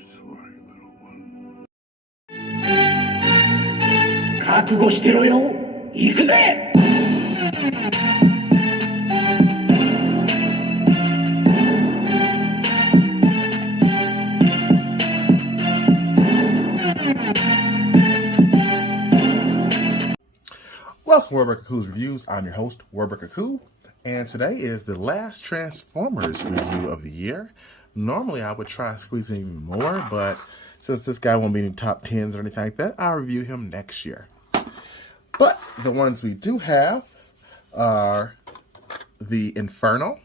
Sorry, little one. 覚悟してろよ。行くぜ。Welcome to Warburg Coo's Reviews. I'm your host, Warburg Coo, and today is the last Transformers review of the year. Normally, I would try squeezing even more, but since this guy won't be in top 10s or anything like that, I'll review him next year. But the ones we do have are the Inferno.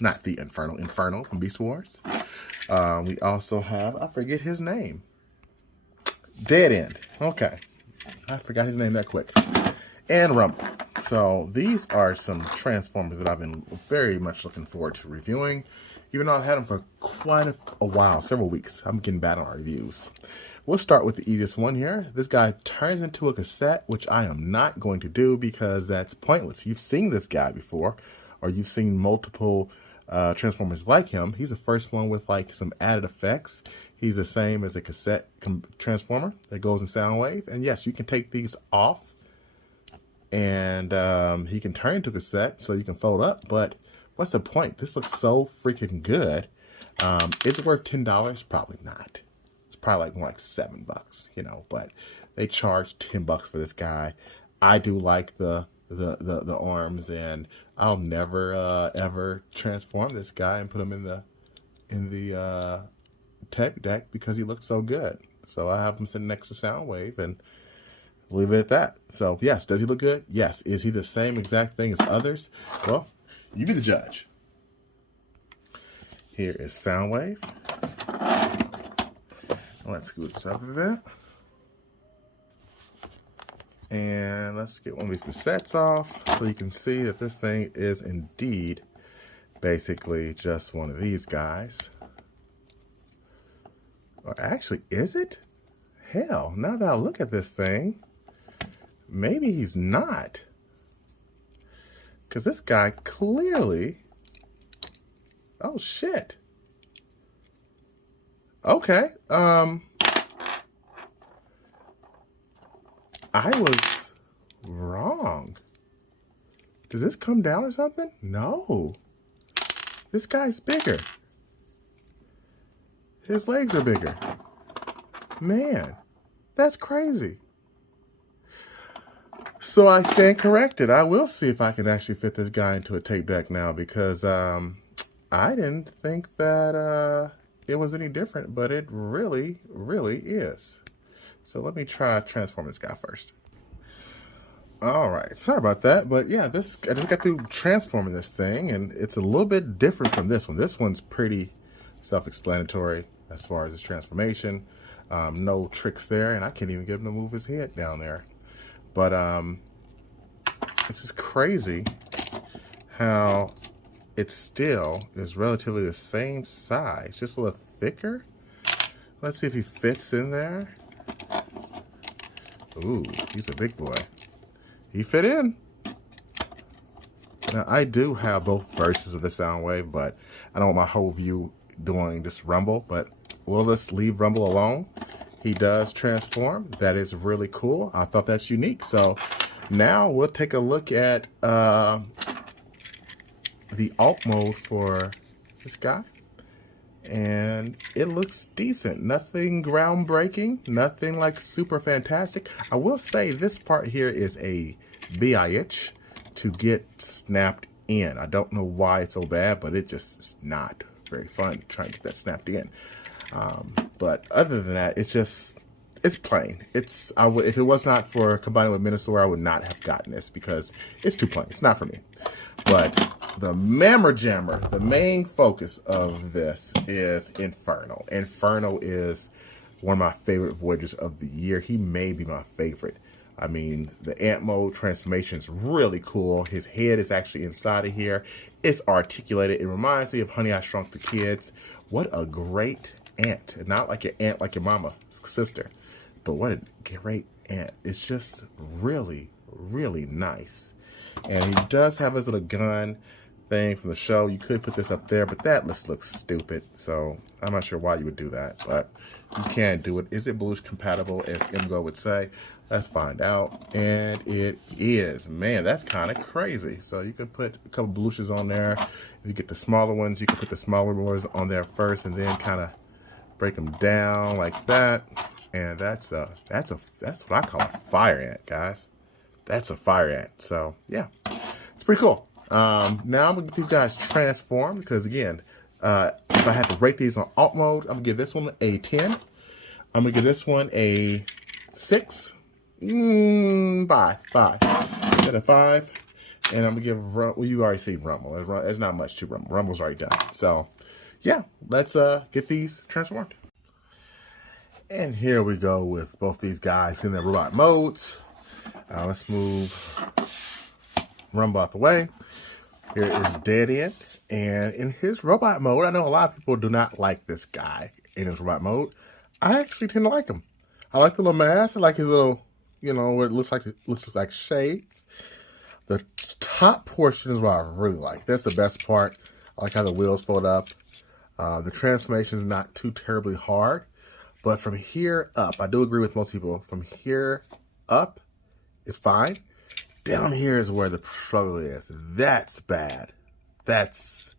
Not the Inferno, Inferno from Beast Wars. We also have, I forget his name. Dead End. Okay. I forgot his name that quick. And Rumble. So these are some Transformers that I've been very much looking forward to reviewing. Even though I've had them for quite a while, several weeks. I'm getting bad on our reviews. We'll start with the easiest one here. This guy turns into a cassette, which I am not going to do because that's pointless. You've seen this guy before, or you've seen multiple Transformers like him. He's the first one with like some added effects. He's the same as a cassette Transformer that goes in Soundwave. And yes, you can take these off. And he can turn into a cassette, so you can fold up. But what's the point? This looks so freaking good. Is it worth $10? Probably not. It's probably like more like $7, you know. But they charge $10 for this guy. I do like the arms, and I'll never ever transform this guy and put him in the tape deck because he looks so good. So I have him sitting next to Soundwave and leave it at that. So, yes, does he look good? Yes. Is he the same exact thing as others? Well, you be the judge. Here is Soundwave. Let's scoot this up a bit. And let's get one of these cassettes off so you can see that this thing is indeed basically just one of these guys. Or actually, is it? Hell, now that I look at this thing, maybe he's not. Because this guy clearly... Oh, shit. Okay. I was wrong. Does this come down or something? No. This guy's bigger. His legs are bigger. Man, that's crazy. So I stand corrected. I will see if I can actually fit this guy into a tape deck now because I didn't think that it was any different, but it really, really is. So let me try transforming this guy first. All right, sorry about that, but yeah, I just got through transforming this thing, and it's a little bit different from this one. This one's pretty self-explanatory as far as his transformation. No tricks there, and I can't even get him to move his head down there. But this is crazy how it still is relatively the same size, just a little thicker. Let's see if he fits in there. Ooh, he's a big boy. He fit in. Now, I do have both versions of the Soundwave, but I don't want my whole view doing this Rumble, but we'll just leave Rumble alone. He does transform. That is really cool. I thought that's unique. So now we'll take a look at the alt mode for this guy. And it looks decent. Nothing groundbreaking. Nothing like super fantastic. I will say this part here is a bitch to get snapped in. I don't know why it's so bad, but it just is not very fun trying to get that snapped in. But other than that, it's plain. If it was not for combining with Minosaur, I would not have gotten this because it's too plain. It's not for me. But the Mammer Jammer, the main focus of this is Inferno. Inferno is one of my favorite Voyagers of the year. He may be my favorite. I mean, the ant mode transformation is really cool. His head is actually inside of here. It's articulated. It reminds me of Honey, I Shrunk the Kids. What a great ant. Not like your aunt, like your mama's sister. But what a great ant. It's just really, really nice. And he does have his little gun thing from the show. You could put this up there, but that looks stupid. So I'm not sure why you would do that, but you can do it. Is it Bluetooth compatible, as MGO would say? Let's find out. And it is. Man, that's kind of crazy. So you can put a couple Bluetooths on there. If you get the smaller ones, you can put the smaller ones on there first, and then kind of break them down like that. And that's what I call a fire ant, guys. That's a fire ant. So yeah, it's pretty cool. Now I'm gonna get these guys transformed because again, if I had to rate these on alt mode, I'm gonna give this one a 10. I'm gonna give this one a 6. 5 out of 5. And I'm gonna give, well, you already see Rumble. There's not much to Rumble. Rumble's already done. So yeah, let's get these transformed. And here we go with both these guys in their robot modes. Let's move Rumble out the way. Here is Dead End. And in his robot mode, I know a lot of people do not like this guy in his robot mode. I actually tend to like him. I like the little mask. I like his little, you know, where it looks like shades. The top portion is what I really like. That's the best part. I like how the wheels fold up. The transformation is not too terribly hard. But from here up, I do agree with most people. From here up, it's fine. Down here is where the struggle is. That's bad. That's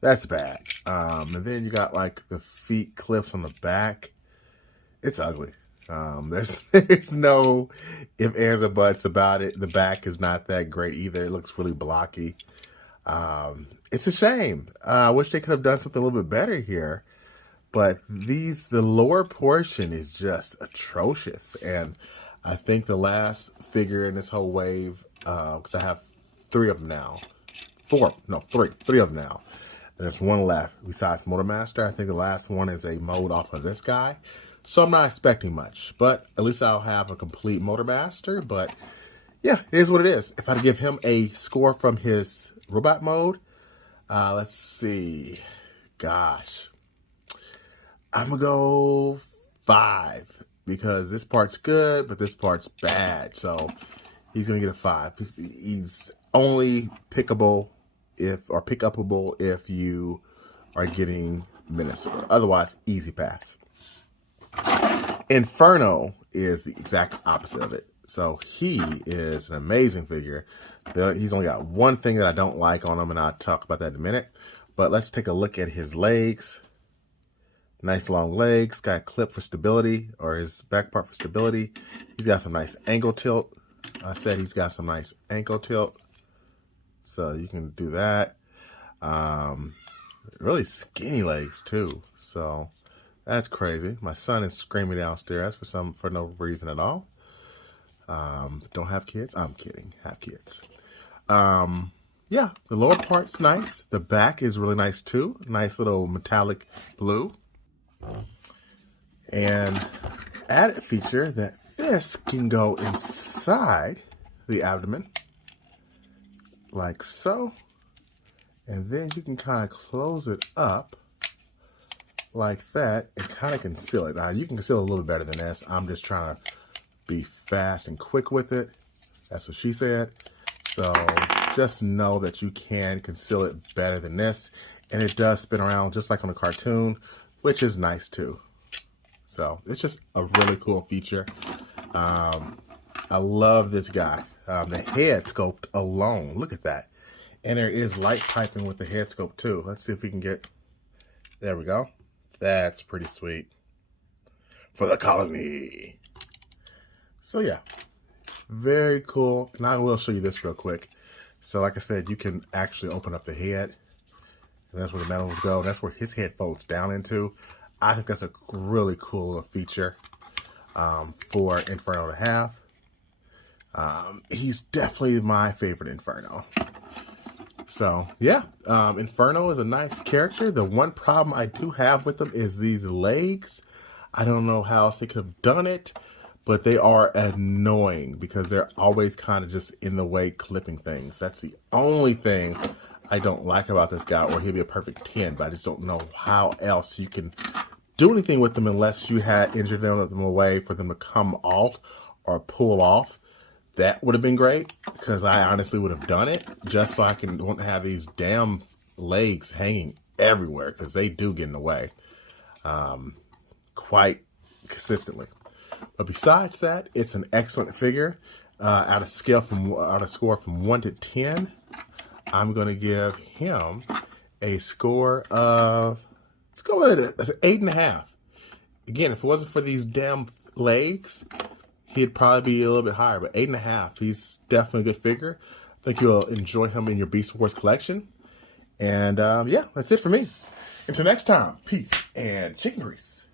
bad. And then you got like the feet clips on the back. It's ugly. There's no if, ands, or buts about it. The back is not that great either. It looks really blocky. It's a shame. I wish they could have done something a little bit better here. But the lower portion is just atrocious. And I think the last figure in this whole wave, because I have 3 of them now. 3 of them now. And there's one left besides Motormaster. I think the last one is a mode off of this guy. So I'm not expecting much. But at least I'll have a complete Motormaster. But yeah, it is what it is. If I give him a score from his robot mode, let's see. Gosh. I'm going to go 5 because this part's good, but this part's bad. So he's going to get a 5. He's only pickable if you are getting Minnesota. Otherwise, easy pass. Inferno is the exact opposite of it. So he is an amazing figure. He's only got one thing that I don't like on him, and I'll talk about that in a minute. But let's take a look at his legs. Nice long legs, got a clip for stability, or his back part for stability. He's got some nice ankle tilt. I said he's got some nice ankle tilt. So you can do that. Really skinny legs too. So that's crazy. My son is screaming downstairs for no reason at all. Don't have kids? I'm kidding. Have kids. Yeah, the lower part's nice. The back is really nice too. Nice little metallic blue. And added feature that this can go inside the abdomen like so, and then you can kind of close it up like that and kind of conceal it. Now you can conceal it a little better than this. I'm just trying to be fast and quick with it. That's what she said. So just know that you can conceal it better than this, and it does spin around just like on a cartoon, which is nice too. So it's just a really cool feature. I love this guy. The head sculpt alone, look at that. And there is light piping with the head sculpt too. Let's see if we can get, there we go. That's pretty sweet. For the colony. So yeah, very cool. And I will show you this real quick. So like I said, you can actually open up the head. And that's where the metals go. That's where his head folds down into. I think that's a really cool feature for Inferno to have. He's definitely my favorite Inferno. So, yeah. Inferno is a nice character. The one problem I do have with him is these legs. I don't know how else they could have done it, but they are annoying because they're always kind of just in the way clipping things. That's the only thing I don't like about this guy, or he'll be a perfect 10, but I just don't know how else you can do anything with them unless you had engineered them away for them to come off or pull off. that would have been great, because I honestly would have done it just so I won't have these damn legs hanging everywhere, because they do get in the way quite consistently. But besides that, it's an excellent figure. Out of score from 1 to 10, I'm going to give him a score of, let's go with it, 8.5. Again, if it wasn't for these damn legs, he'd probably be a little bit higher, but 8.5. He's definitely a good figure. I think you'll enjoy him in your Beast Wars collection. And yeah, that's it for me. Until next time, peace and chicken grease.